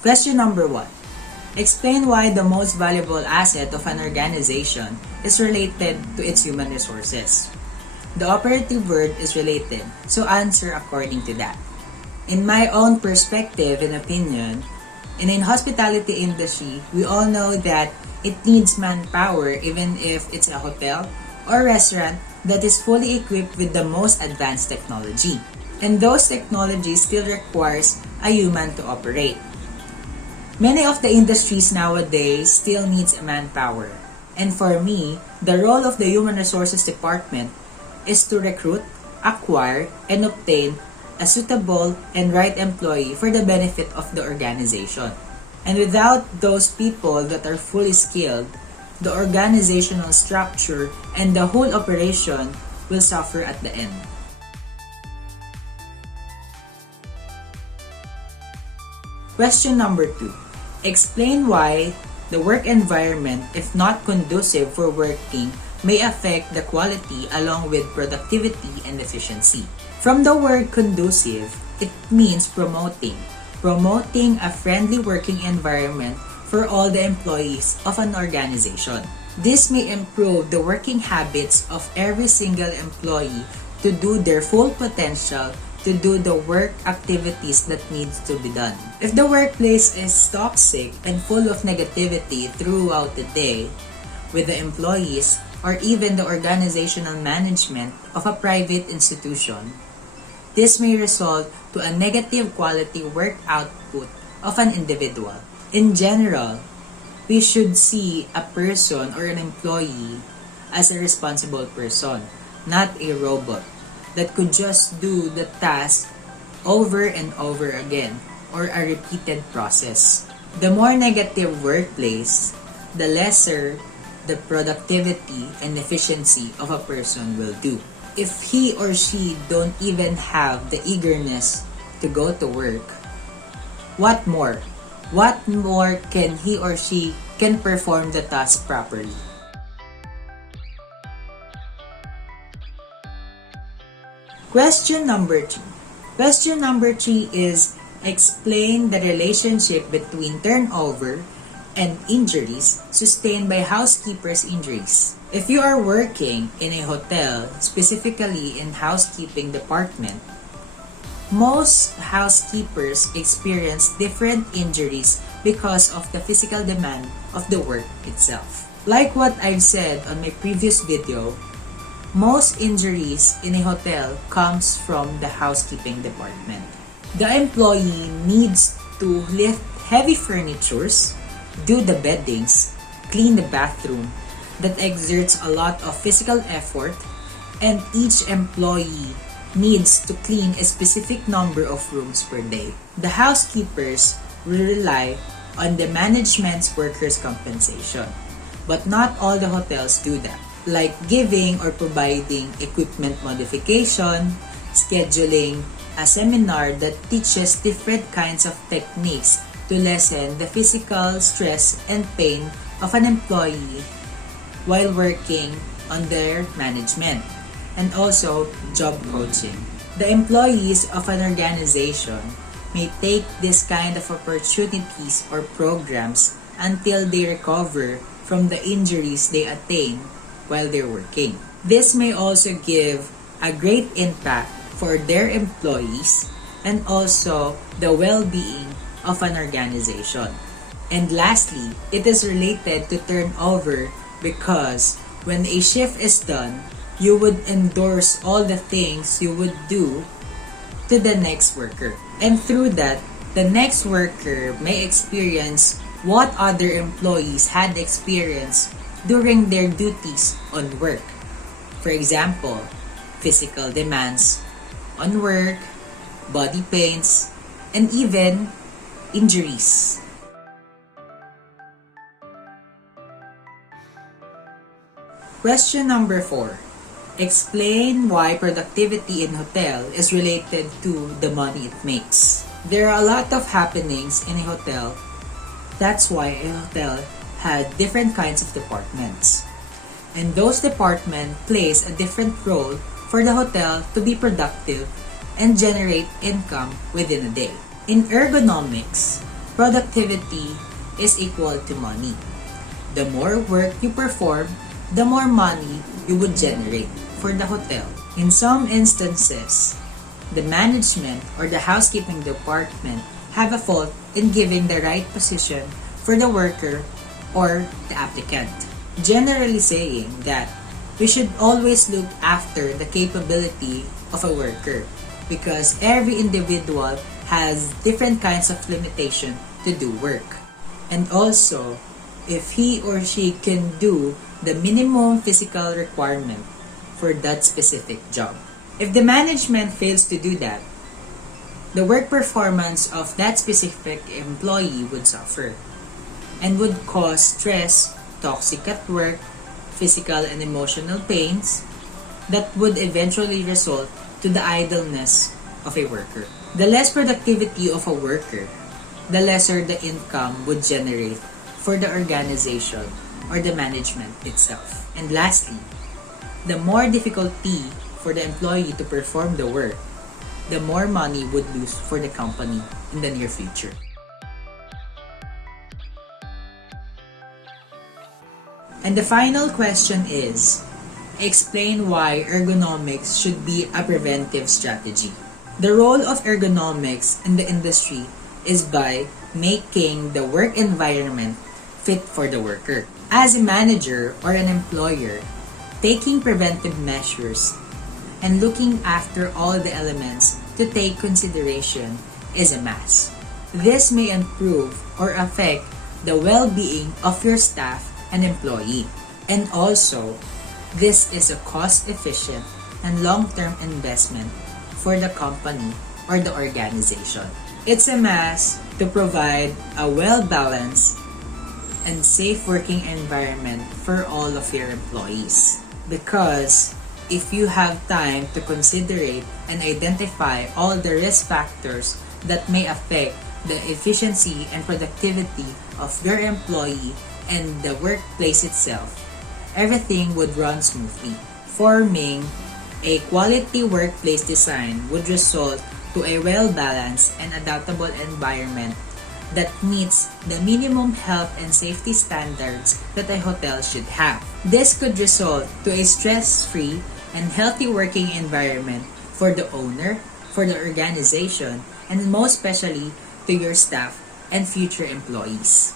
Question number 1. Explain why the most valuable asset of an organization is related to its human resources. The operative word is related, so answer according to that. In my own perspective and opinion, in a hospitality industry, we all know that it needs manpower even if it's a hotel or restaurant that is fully equipped with the most advanced technology. And those technologies still requires a human to operate. Many of the industries nowadays still needs manpower. And for me, the role of the Human Resources Department is to recruit, acquire, and obtain a suitable and right employee for the benefit of the organization. And without those people that are fully skilled, the organizational structure and the whole operation will suffer at the end. Question number 2. Explain why the work environment, if not conducive for working, may affect the quality along with productivity and efficiency. From the word conducive, it means promoting a friendly working environment for all the employees of an organization. This may improve the working habits of every single employee to do their full potential to do the work activities that needs to be done. If the workplace is toxic and full of negativity throughout the day with the employees or even the organizational management of a private institution, this may result to a negative quality work output of an individual. In general, we should see a person or an employee as a responsible person, not a robot that could just do the task over and over again or a repeated process. The more negative workplace, the lesser the productivity and efficiency of a person will do. If he or she don't even have the eagerness to go to work, what more? What more can he or she can perform the task properly? Question number 3. Question number 3 is explain the relationship between turnover and injuries sustained by housekeepers' injuries. If you are working in a hotel, specifically in housekeeping department, most housekeepers experience different injuries because of the physical demand of the work itself. Like what I've said on my previous video, most injuries in a hotel comes from the housekeeping department. The employee needs to lift heavy furnitures, do the beddings, clean the bathroom. That exerts a lot of physical effort, and each employee needs to clean a specific number of rooms per day. The housekeepers will rely on the management's workers' compensation, but not all the hotels do that, like giving or providing equipment modification, scheduling a seminar that teaches different kinds of techniques to lessen the physical stress and pain of an employee while working on their management, and also job coaching. The employees of an organization may take this kind of opportunities or programs until they recover from the injuries they attain while they're working. This may also give a great impact for their employees and also the well-being of an organization. And lastly, it is related to turnover because when a shift is done, you would endorse all the things you would do to the next worker. And through that, the next worker may experience what other employees had experienced during their duties on work. For example, physical demands on work, body pains, and even injuries. Question number 4. Explain why productivity in hotel is related to the money it makes. There are a lot of happenings in a hotel. That's why a hotel had different kinds of departments. And those departments plays a different role for the hotel to be productive and generate income within a day. In ergonomics, productivity is equal to money. The more work you perform, the more money you would generate for the hotel. In some instances, the management or the housekeeping department have a fault in giving the right position for the worker or the applicant. Generally saying that we should always look after the capability of a worker because every individual has different kinds of limitation to do work. And also, if he or she can do the minimum physical requirement for that specific job. If the management fails to do that, the work performance of that specific employee would suffer and would cause stress, toxic at work, physical and emotional pains that would eventually result to the idleness of a worker. The less productivity of a worker, the lesser the income would generate for the organization or the management itself. And lastly, the more difficulty for the employee to perform the work, the more money would lose for the company in the near future. And the final question is, explain why ergonomics should be a preventive strategy. The role of ergonomics in the industry is by making the work environment fit for the worker. As a manager or an employer, taking preventive measures and looking after all the elements to take consideration is a must. This may improve or affect the well-being of your staff and employee. And also, this is a cost-efficient and long-term investment for the company or the organization. It's a must to provide a well-balanced and safe working environment for all of your employees. Because if you have time to consider and identify all the risk factors that may affect the efficiency and productivity of your employee and the workplace itself, everything would run smoothly. Forming a quality workplace design would result to a well-balanced and adaptable environment that meets the minimum health and safety standards that a hotel should have. This could result to a stress-free and healthy working environment for the owner, for the organization, and most especially to your staff and future employees.